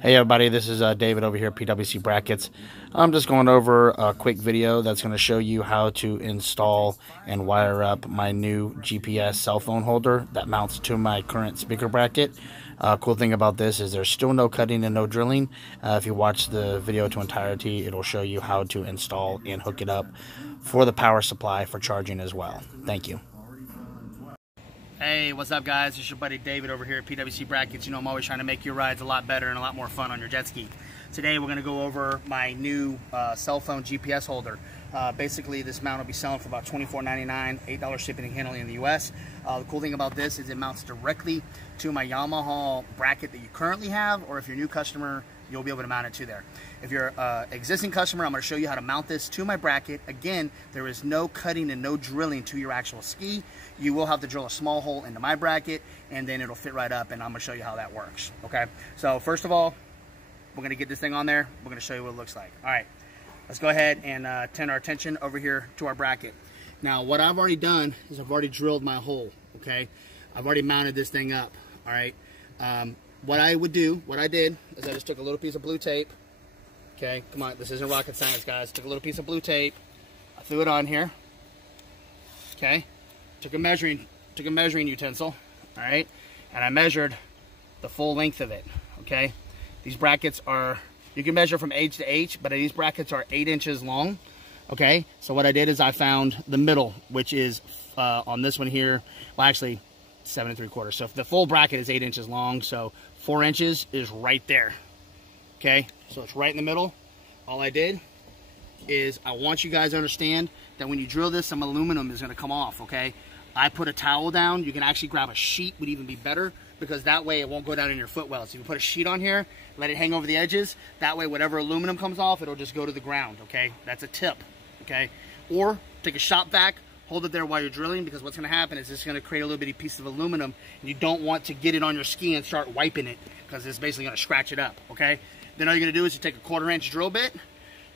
Hey everybody, this is David over here at Pwcbrackets. I'm just going over a quick video that's going to show you how to install and wire up my new GPS cell phone holder that mounts to my current speaker bracket. Cool thing about this is there's still no cutting and no drilling. If you watch the video to entirety, it'll show you how to install and hook it up for the power supply for charging as well. Thank you. Hey, what's up guys? It's your buddy David over here at Pwcbrackets. You know I'm always trying to make your rides a lot better and a lot more fun on your jet ski. Today we're going to go over my new cell phone GPS holder. Basically this mount will be selling for about $24.99, $8 shipping and handling in the US. The cool thing about this is it mounts directly to my Yamaha bracket that you currently have, or if you're a new customer, you'll be able to mount it to there. If you're an existing customer, I'm going to show you how to mount this to my bracket. Again, there is no cutting and no drilling to your actual ski. You will have to drill a small hole into my bracket, and then it'll fit right up, and I'm going to show you how that works. Okay, so first of all, we're going to get this thing on there. We're going to show you what it looks like. All right, let's go ahead and turn our attention over here to our bracket. Now, what I've already done is I've already drilled my hole, okay? I've already mounted this thing up, all right? What I did is I just took a little piece of blue tape. Okay, come on, this isn't rocket science, guys. Took a little piece of blue tape, I threw it on here. Okay, took a measuring utensil, all right, and I measured the full length of it. Okay, these brackets are, you can measure from H to H, but these brackets are 8 inches long. Okay, so what I did is I found the middle, which is on this one here. Well, actually, 7 3/4. So if the full bracket is 8 inches long, so 4 inches is right there. Okay, so it's right in the middle. All I did is I want you guys to understand that when you drill this, some aluminum is going to come off. Okay, I put a towel down. You can actually grab a sheet, would even be better, because that way it won't go down in your footwell. So you put a sheet on here, let it hang over the edges. That way whatever aluminum comes off, it'll just go to the ground. Okay, that's a tip. Okay, or take a shop vac, hold it there while you're drilling, because what's going to happen is it's going to create a little bitty piece of aluminum, and you don't want to get it on your ski and start wiping it, because it's basically going to scratch it up. Okay, then all you're going to do is you take a 1/4 inch drill bit,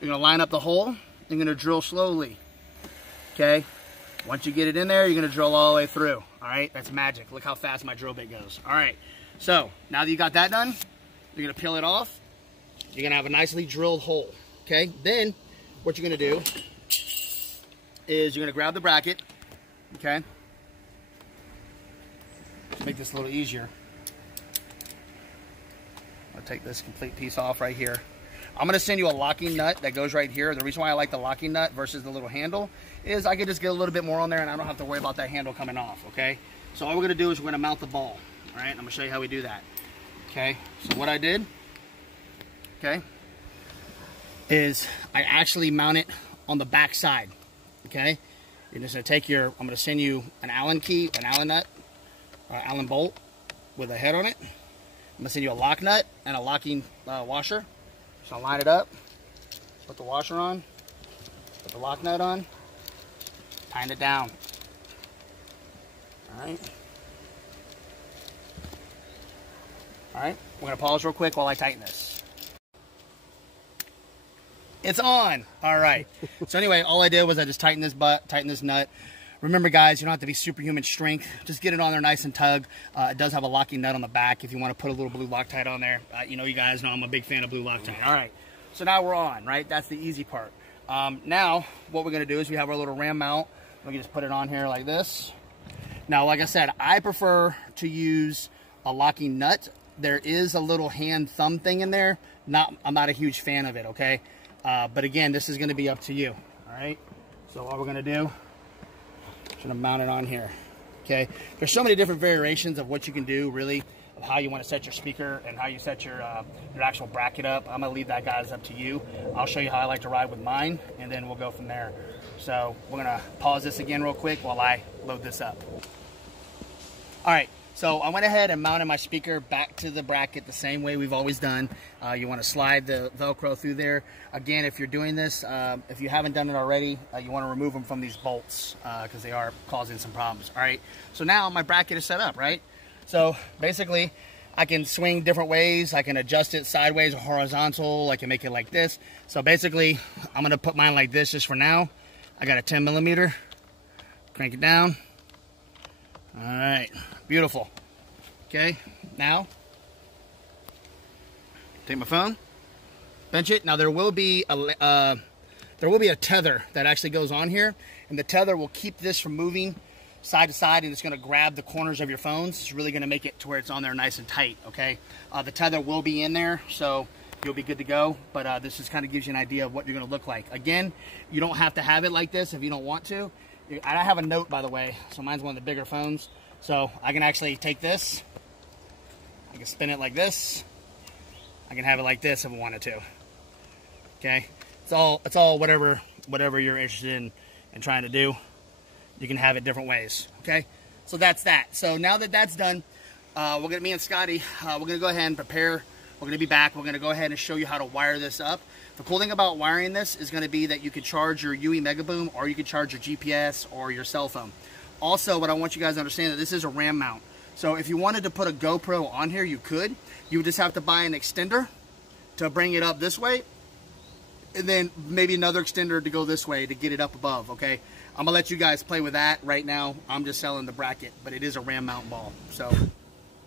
you're going to line up the hole, you're going to drill slowly. Okay, once you get it in there, you're going to drill all the way through. All right, that's magic. Look how fast my drill bit goes. All right, so now that you got that done, you're going to peel it off. You're going to have a nicely drilled hole. Okay, then what you're going to do is you're going to grab the bracket. Okay, to make this a little easier, I'll take this complete piece off right here. I'm going to send you a locking nut that goes right here. The reason why I like the locking nut versus the little handle is I can just get a little bit more on there and I don't have to worry about that handle coming off. Okay, so all we're going to do is we're going to mount the ball. All right, I'm going to show you how we do that. Okay, so what I did, okay, is I actually mount it on the back side. Okay, you're just going to take your, I'm going to send you an Allen key, an Allen nut, Allen bolt with a head on it. I'm going to send you a lock nut and a locking washer. So I'll line it up, put the washer on, put the lock nut on, tighten it down. All right. All right, we're going to pause real quick while I tighten this. It's on. All right. So anyway, all I did was I just tightened this nut. Remember guys, you don't have to be superhuman strength. Just get it on there nice and tug. It does have a locking nut on the back if you want to put a little blue Loctite on there. You know, you guys know I'm a big fan of blue Loctite. All right, so now we're on, right? That's the easy part. Now, what we're going to do is we have our little ram mount. We can just put it on here like this. Now, like I said, I prefer to use a locking nut. There is a little hand thumb thing in there. I'm not a huge fan of it, okay? But again, this is going to be up to you, all right? So what we're going to do, I'm going to mount it on here. Okay, there's so many different variations of what you can do, really, of how you want to set your speaker and how you set your actual bracket up. I'm going to leave that, guys, up to you. I'll show you how I like to ride with mine, and then we'll go from there. So we're going to pause this again real quick while I load this up. All right, so I went ahead and mounted my speaker back to the bracket the same way we've always done. You want to slide the Velcro through there. Again, if you're doing this, if you haven't done it already, you want to remove them from these bolts because they are causing some problems. All right, so now my bracket is set up, right? So basically, I can swing different ways. I can adjust it sideways or horizontal. I can make it like this. So basically, I'm going to put mine like this just for now. I got a 10 millimeter. Crank it down. All right, beautiful. Okay, now take my phone, bench it. Now there will be a tether that actually goes on here, and the tether will keep this from moving side to side, and it's going to grab the corners of your phones. It's really going to make it to where it's on there nice and tight, okay? The tether will be in there, so you'll be good to go, but this just kind of gives you an idea of what you're going to look like. Again, you don't have to have it like this if you don't want to. I have a Note, by the way, so mine's one of the bigger phones, so I can actually take this, I can spin it like this, I can have it like this if I wanted to, okay? It's all whatever you're interested in trying to do. You can have it different ways, okay? So that's that. So now that that's done, me and Scotty, we're gonna go ahead and prepare. We're gonna be back. We're gonna go ahead and show you how to wire this up. The cool thing about wiring this is gonna be that you could charge your UE Mega Boom, or you could charge your GPS or your cell phone. Also, what I want you guys to understand, that this is a RAM mount. So if you wanted to put a GoPro on here, you could. You would just have to buy an extender to bring it up this way, and then maybe another extender to go this way to get it up above, okay? I'm gonna let you guys play with that. Right now, I'm just selling the bracket, but it is a RAM mount ball. So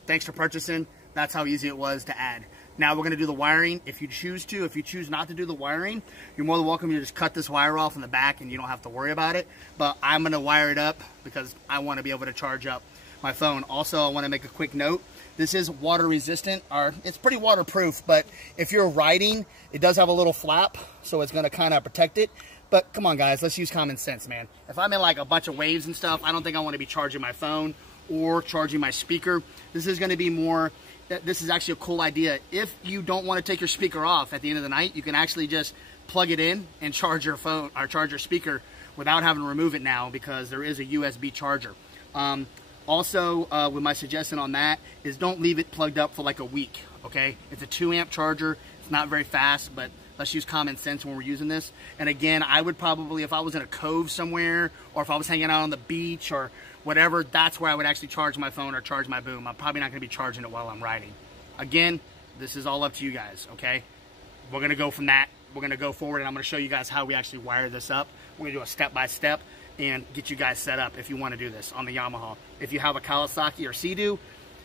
thanks for purchasing. That's how easy it was to add. Now we're gonna do the wiring. If you choose to, if you choose not to do the wiring, you're more than welcome to just cut this wire off in the back and you don't have to worry about it. But I'm gonna wire it up because I wanna be able to charge up my phone. Also, I wanna make a quick note. This is water resistant, or it's pretty waterproof, but if you're riding, it does have a little flap, so it's gonna kind of protect it. But come on guys, let's use common sense, man. If I'm in like a bunch of waves and stuff, I don't think I wanna be charging my phone or charging my speaker. This is gonna be more, this is actually a cool idea. If you don't wanna take your speaker off at the end of the night, you can actually just plug it in and charge your phone or charge your speaker without having to remove it now, because there is a USB charger. Also, with my suggestion on that is don't leave it plugged up for like a week, okay? It's a 2-amp charger. It's not very fast, but let's use common sense when we're using this. And again, I would probably, if I was in a cove somewhere, or if I was hanging out on the beach or whatever, that's where I would actually charge my phone or charge my boom. I'm probably not gonna be charging it while I'm riding. Again, this is all up to you guys, okay? We're gonna go from that. We're gonna go forward, and I'm gonna show you guys how we actually wire this up. We're gonna do a step-by-step and get you guys set up if you wanna do this on the Yamaha. If you have a Kawasaki or Sea-Doo,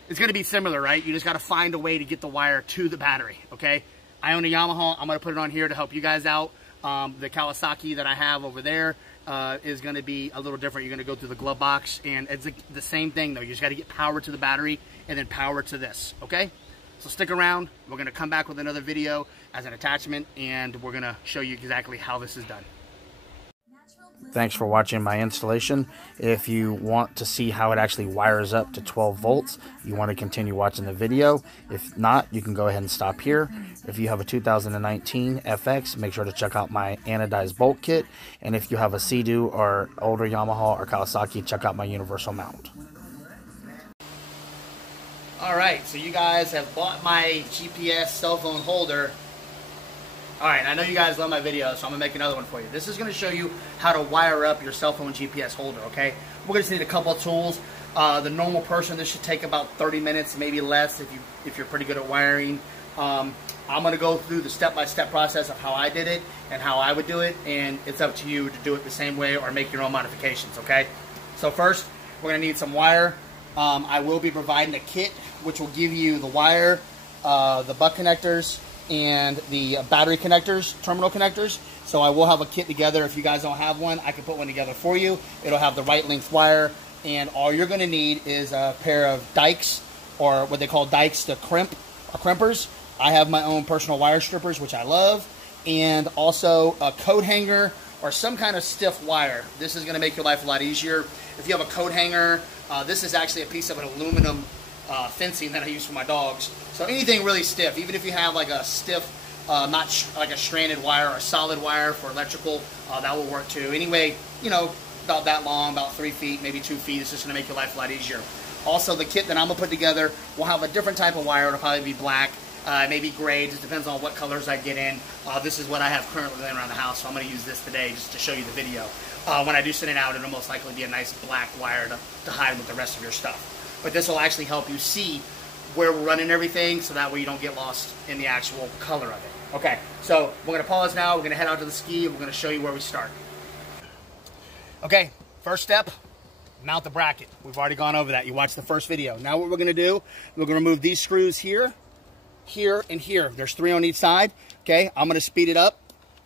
it's gonna be similar, right? You just gotta find a way to get the wire to the battery, okay? I own a Yamaha. I'm gonna put it on here to help you guys out. The Kawasaki that I have over there is gonna be a little different. You're gonna go through the glove box, and it's the same thing though. You just gotta get power to the battery and then power to this, okay? So stick around. We're gonna come back with another video as an attachment, and we're gonna show you exactly how this is done. Thanks for watching my installation. If you want to see how it actually wires up to 12 volts, you want to continue watching the video. If not, you can go ahead and stop here. If you have a 2019 FX, make sure to check out my anodized bolt kit. And if you have a Sea-Doo or older Yamaha or Kawasaki, check out my universal mount. All right, so you guys have bought my GPS cell phone holder. All right, I know you guys love my videos, so I'm gonna make another one for you. This is gonna show you how to wire up your cell phone GPS holder, okay? We're gonna need a couple of tools. The normal person, this should take about 30 minutes, maybe less if you're pretty good at wiring. I'm gonna go through the step-by-step process of how I did it and how I would do it, and it's up to you to do it the same way or make your own modifications, okay? So first, we're gonna need some wire. I will be providing a kit, which will give you the wire, the butt connectors, and the battery connectors, terminal connectors. So I will have a kit together. If you guys don't have one, I can put one together for you. It'll have the right length wire, and all you're gonna need is a pair of dikes, or what they call dikes to crimp, or crimpers. I have my own personal wire strippers, which I love, and also a coat hanger or some kind of stiff wire. This is gonna make your life a lot easier. If you have a coat hanger, this is actually a piece of an aluminum fencing that I use for my dogs. So anything really stiff, even if you have like a stiff, not like a stranded wire or a solid wire for electrical, that will work too. Anyway, you know, about that long, about 3 feet, maybe 2 feet. It's just gonna make your life a lot easier. Also, the kit that I'm gonna put together will have a different type of wire. It'll probably be black, maybe gray. It just depends on what colors I get in. This is what I have currently laying around the house, so I'm gonna use this today just to show you the video. When I do send it out, it'll most likely be a nice black wire to hide with the rest of your stuff. But this will actually help you see where we're running everything, so that way you don't get lost in the actual color of it. Okay, so we're gonna pause now, we're gonna head out to the ski, and we're gonna show you where we start. Okay, first step, mount the bracket. We've already gone over that. You watched the first video. Now what we're gonna do, we're gonna remove these screws here, here, and here. There's 3 on each side. Okay, I'm going to speed it up.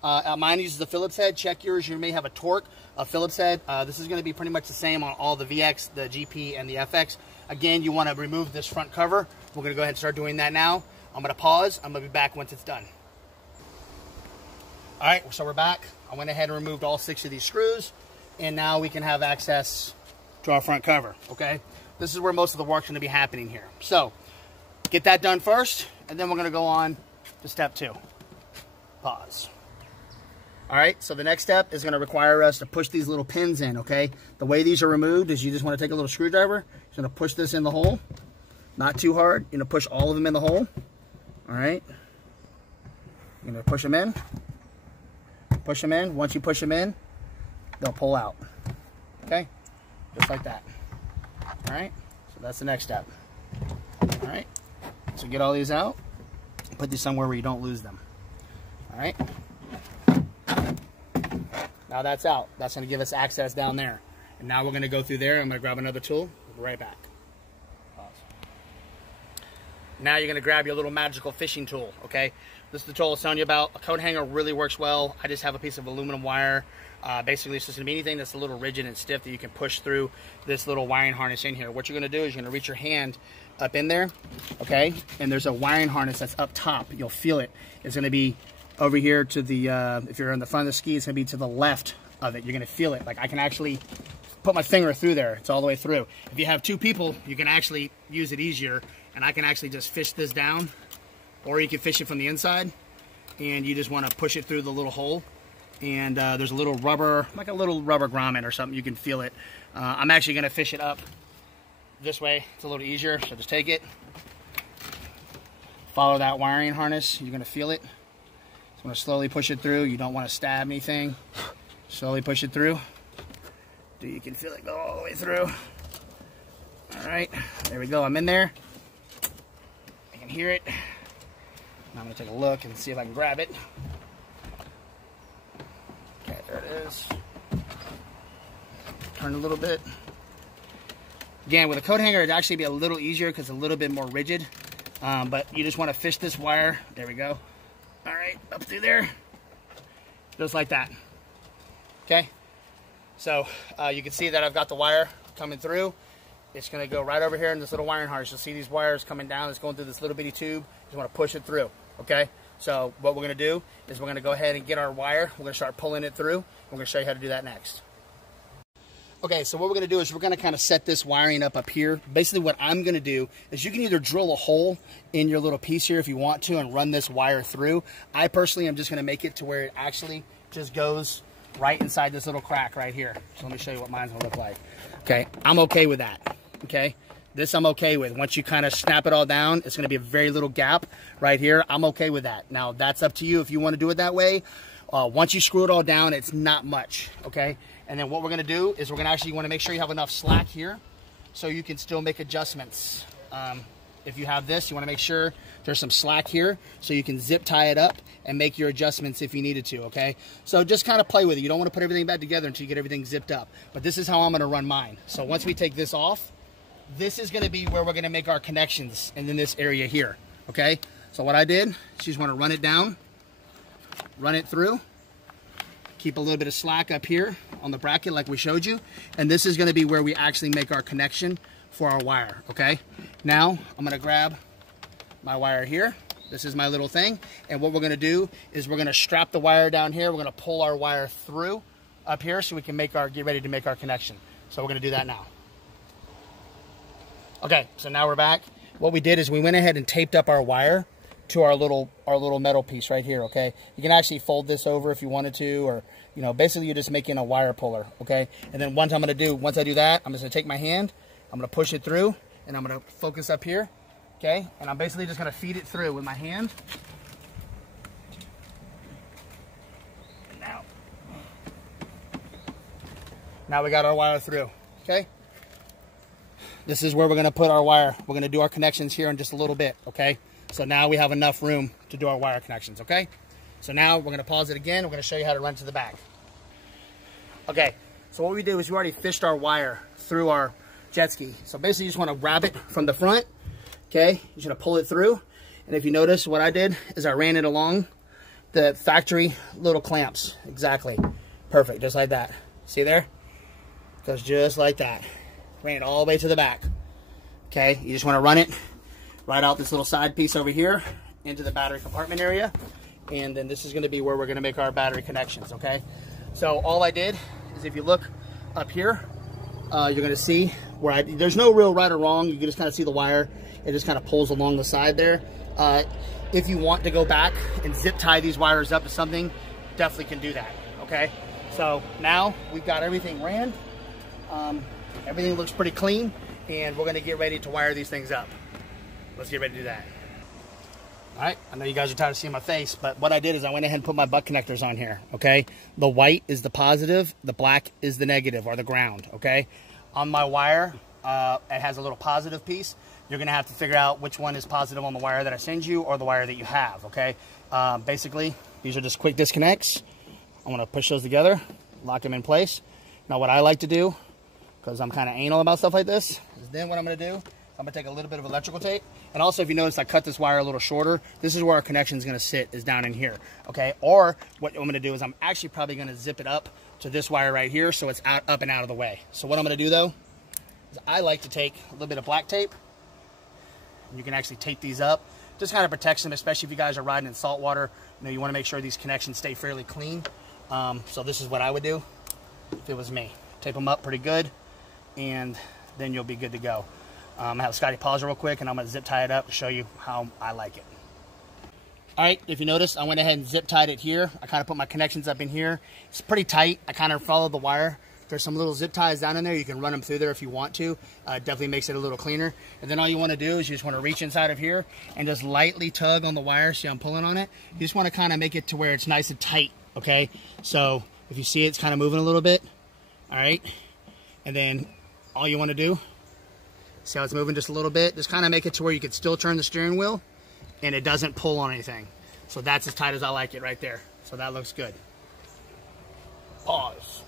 Mine uses the Phillips head. Check yours. You may have a torque, a Phillips head. This is going to be pretty much the same on all the VX, the GP, and the FX. Again, you want to remove this front cover. We're going to go ahead and start doing that now. I'm going to pause. I'm going to be back once it's done. All right, so we're back. I went ahead and removed all 6 of these screws, and now we can have access to our front cover, okay? This is where most of the work's going to be happening here. So, get that done first, and then we're going to go on to step 2. Pause. All right, so the next step is going to require us to push these little pins in, okay? The way these are removed is you just want to take a little screwdriver. You're going to push this in the hole. Not too hard. You're going to push all of them in the hole. All right? You're going to push them in. Push them in. Once you push them in, they'll pull out. Okay? Just like that. All right? So that's the next step. All right? So get all these out. Put these somewhere where you don't lose them. All right? Now that's out. That's going to give us access down there. And now we're going to go through there. I'm going to grab another tool. We'll be right back. Pause. Now you're going to grab your little magical fishing tool, okay? This is the tool I was telling you about. A coat hanger really works well. I just have a piece of aluminum wire. Basically, it's just going to be anything that's a little rigid and stiff that you can push through this little wiring harness in here. What you're going to do is you're going to reach your hand up in there, okay? And there's a wiring harness that's up top. You'll feel it. It's going to be over here to the, if you're on the front of the ski, it's going to be to the left of it. You're going to feel it. Like I can actually put my finger through there. It's all the way through. If you have 2 people, you can actually use it easier. And I can actually just fish this down. Or you can fish it from the inside, and you just want to push it through the little hole. And there's a little rubber, like a little rubber grommet or something. You can feel it. I'm actually going to fish it up this way. It's a little easier, so just take it. Follow that wiring harness. You're going to feel it. Just want to slowly push it through. You don't want to stab anything. Slowly push it through. You can feel it go all the way through. All right, there we go. I'm in there. I can hear it. Now I'm going to take a look and see if I can grab it. Okay, there it is. Turn a little bit. Again, with a coat hanger, it'd actually be a little easier because it's a little bit more rigid. But you just want to fish this wire. There we go. All right, up through there. Just like that. Okay? So you can see that I've got the wire coming through. It's going to go right over here in this little wiring harness. You'll see these wires coming down. It's going through this little bitty tube. You just want to push it through. Okay, so what we're going to do is we're going to go ahead and get our wire. We're going to start pulling it through. We're going to show you how to do that next. Okay, so what we're going to do is we're going to kind of set this wiring up here. Basically what I'm going to do is you can either drill a hole in your little piece here if you want to and run this wire through. I personally am just going to make it to where it actually just goes right inside this little crack right here. So let me show you what mine's going to look like. Okay, I'm okay with that. Okay. This I'm okay with. Once you kind of snap it all down, it's going to be a very little gap right here. I'm okay with that. Now, that's up to you if you want to do it that way. Once you screw it all down, it's not much, okay? And then what we're going to do is we're going to actually want to make sure you have enough slack here so you can still make adjustments. If you have this, you want to make sure there's some slack here so you can zip tie it up and make your adjustments if you needed to, okay? So just kind of play with it. You don't want to put everything back together until you get everything zipped up. But this is how I'm going to run mine. So once we take this off, this is going to be where we're going to make our connections and in this area here, okay? So what I did, you just want to run it down, run it through, keep a little bit of slack up here on the bracket like we showed you, and this is going to be where we actually make our connection for our wire, okay? Now, I'm going to grab my wire here. This is my little thing, and what we're going to do is we're going to strap the wire down here. We're going to pull our wire through up here so we can get ready to make our connection. So we're going to do that now. Okay, so now we're back. What we did is we went ahead and taped up our wire to our little metal piece right here, okay? You can actually fold this over if you wanted to, or, you know, basically you're just making a wire puller, okay? And then once I do that, I'm just gonna take my hand, I'm gonna push it through, and I'm gonna focus up here, okay? And I'm basically just gonna feed it through with my hand. Now we got our wire through, okay? This is where we're going to put our wire. We're going to do our connections here in just a little bit, okay? So now we have enough room to do our wire connections, okay? So now we're going to pause it again. We're going to show you how to run to the back. Okay, so what we did was we already fished our wire through our jet ski. So basically you just want to grab it from the front, okay? You're just going to pull it through. And if you notice, what I did is I ran it along the factory little clamps. Exactly. Perfect. Just like that. See there? Goes just like that. Ran it all the way to the back. Okay, you just want to run it right out this little side piece over here into the battery compartment area. And then this is going to be where we're going to make our battery connections, okay? So all I did is, if you look up here, you're going to see where there's no real right or wrong. You can just kind of see the wire. It just kind of pulls along the side there. If you want to go back and zip tie these wires up to something, definitely can do that, okay? So now we've got everything ran. Everything looks pretty clean, and we're going to get ready to wire these things up. Let's get ready to do that. All right, I know you guys are tired of seeing my face, but what I did is I went ahead and put my butt connectors on here, okay? The white is the positive, the black is the negative, or the ground, okay? On my wire, it has a little positive piece. You're going to have to figure out which one is positive on the wire that I send you or the wire that you have, okay? Basically, these are just quick disconnects. I'm going to push those together, lock them in place. Now, what I like to do, because I'm kind of anal about stuff like this, is then what I'm going to do, I'm going to take a little bit of electrical tape. And also, if you notice, I cut this wire a little shorter. This is where our connection is going to sit, is down in here, okay? Or what I'm going to do is I'm actually probably going to zip it up to this wire right here so it's up and out of the way. So what I'm going to do, though, is I like to take a little bit of black tape. And you can actually tape these up. Just kind of protects them, especially if you guys are riding in salt water. You know, you want to make sure these connections stay fairly clean. So this is what I would do if it was me. Tape them up pretty good, and then you'll be good to go. I have Scotty pause real quick, and I'm going to zip tie it up to show you how I like it. All right, if you notice, I went ahead and zip tied it here. I kind of put my connections up in here. It's pretty tight. I kind of followed the wire. There's some little zip ties down in there. You can run them through there if you want to. Definitely makes it a little cleaner. And then all you want to do is you just want to reach inside of here and just lightly tug on the wire. See, I'm pulling on it. You just want to kind of make it to where it's nice and tight, okay? So if you see it's kind of moving a little bit, all right? And then all you want to do, see how it's moving just a little bit? Just kind of make it to where you can still turn the steering wheel and it doesn't pull on anything. So that's as tight as I like it right there. So that looks good. Pause.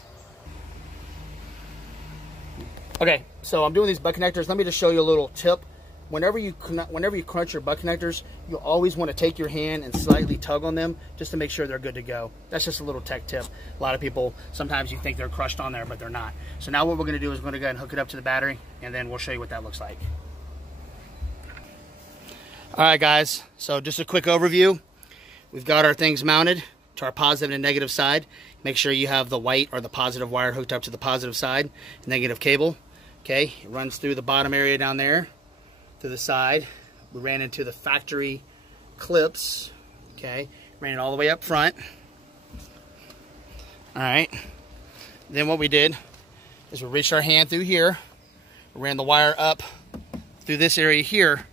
Okay, so I'm doing these butt connectors. Let me just show you a little tip. Whenever you crunch your butt connectors, you always want to take your hand and slightly tug on them just to make sure they're good to go. That's just a little tech tip. A lot of people, sometimes you think they're crushed on there, but they're not. So now what we're going to do is we're going to go ahead and hook it up to the battery, and then we'll show you what that looks like. All right, guys, so just a quick overview. We've got our things mounted to our positive and negative side. Make sure you have the white or the positive wire hooked up to the positive side, negative cable. Okay, it runs through the bottom area down there to the side. We ran into the factory clips. Okay, ran it all the way up front. All right, then what we did is we reached our hand through here, we ran the wire up through this area here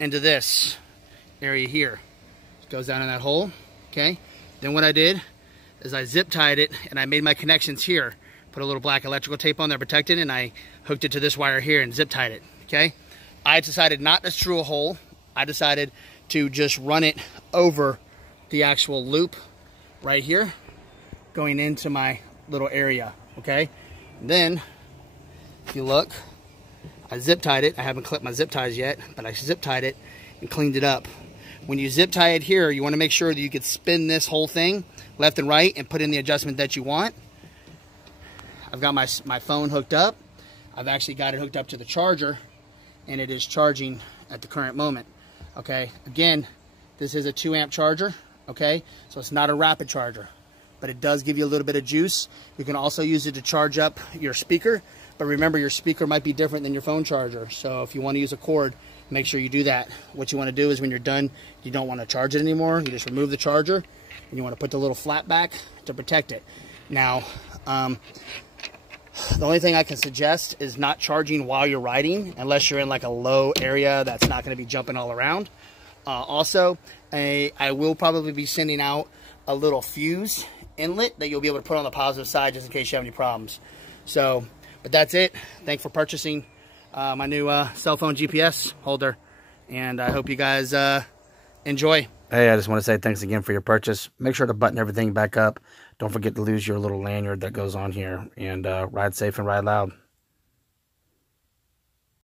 into this area here. It goes down in that hole. Okay, then what I did is I zip tied it and I made my connections here. Put a little black electrical tape on there, protected, and I hooked it to this wire here and zip tied it, okay? I decided not to screw a hole. I decided to just run it over the actual loop right here, going into my little area, okay? And then, if you look, I zip tied it. I haven't clipped my zip ties yet, but I zip tied it and cleaned it up. When you zip tie it here, you want to make sure that you can spin this whole thing left and right and put in the adjustment that you want. I've got my phone hooked up. I've actually got it hooked up to the charger, and it is charging at the current moment. Okay, again, this is a 2 amp charger, okay? So it's not a rapid charger, but it does give you a little bit of juice. You can also use it to charge up your speaker, but remember your speaker might be different than your phone charger. So if you want to use a cord, make sure you do that. What you want to do is when you're done, you don't want to charge it anymore. You just remove the charger, and you want to put the little flap back to protect it. Now, the only thing I can suggest is not charging while you're riding, unless you're in like a low area that's not going to be jumping all around. Also, I will probably be sending out a little fuse inlet that you'll be able to put on the positive side just in case you have any problems. So, but that's it. Thanks for purchasing my new cell phone GPS holder, and I hope you guys enjoy. Hey, I just want to say thanks again for your purchase. Make sure to button everything back up. Don't forget to lose your little lanyard that goes on here. And ride safe and ride loud.